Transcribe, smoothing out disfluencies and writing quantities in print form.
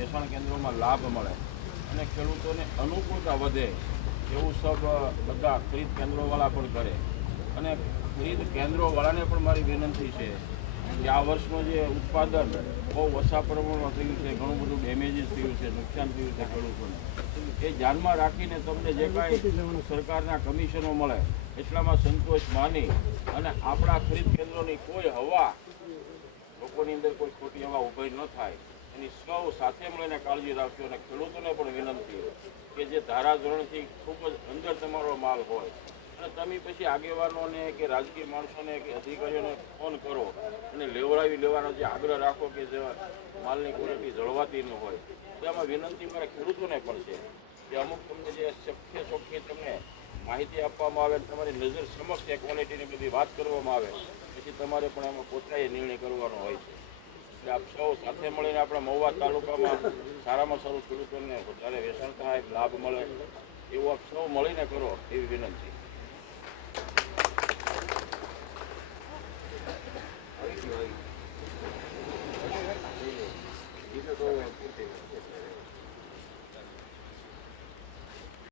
વેચાણ કેન્દ્રોમાં લાભ મળે અને ખેડૂતોને અનુકૂળતા વધે એવું સબ બધા ખરીદ કેન્દ્રોવાળા પણ કરે. અને ખરીદ કેન્દ્રોવાળાને પણ મારી વિનંતી છે કે આ વર્ષનું જે ઉત્પાદન બહુ ઓછા પ્રમાણમાં થયું છે, ઘણું બધું ડેમેજીસ થયું છે, નુકસાન થયું છે ખેડૂતોને, એ ધ્યાનમાં રાખીને તમને જે કાંઈ સરકારના કમિશનો મળે એટલામાં સંતોષ માની અને આપણા ખરીદ કેન્દ્રોની કોઈ હવા લોકોની અંદર કોઈ ખોટી હવા ઊભી ન થાય એની સૌ સાથે મળીને કાળજી રાખજો. અને ખેડૂતોને પણ વિનંતી કે જે ધારાધોરણથી ખૂબ જ અંદર તમારો માલ હોય અને તમે પછી આગેવાનોને કે રાજકીય માણસોને કે અધિકારીઓને ફોન કરો અને લેવાનો જે આગ્રહ રાખો કે જે માલની ક્વોલિટી જળવાતી ન હોય, તો આમાં વિનંતી મારા ખેડૂતોને પણ છે કે અમુક તમને જે શક્ય ચોખ્ખી તમને માહિતી આપવામાં આવે, તમારી નજર સમક્ષ એ ક્વોલિટીની બધી વાત કરવામાં આવે, પછી તમારે પણ એમાં પોતાએ નિર્ણય કરવાનો હોય છે. એટલે આપ સૌ સાથે મળીને આપણા મહુવા તાલુકામાં સારામાં સારું ખેડૂતોને વધારે વેચાણ થાય, લાભ મળે એવું આપ સૌ મળીને કરો એવી વિનંતી.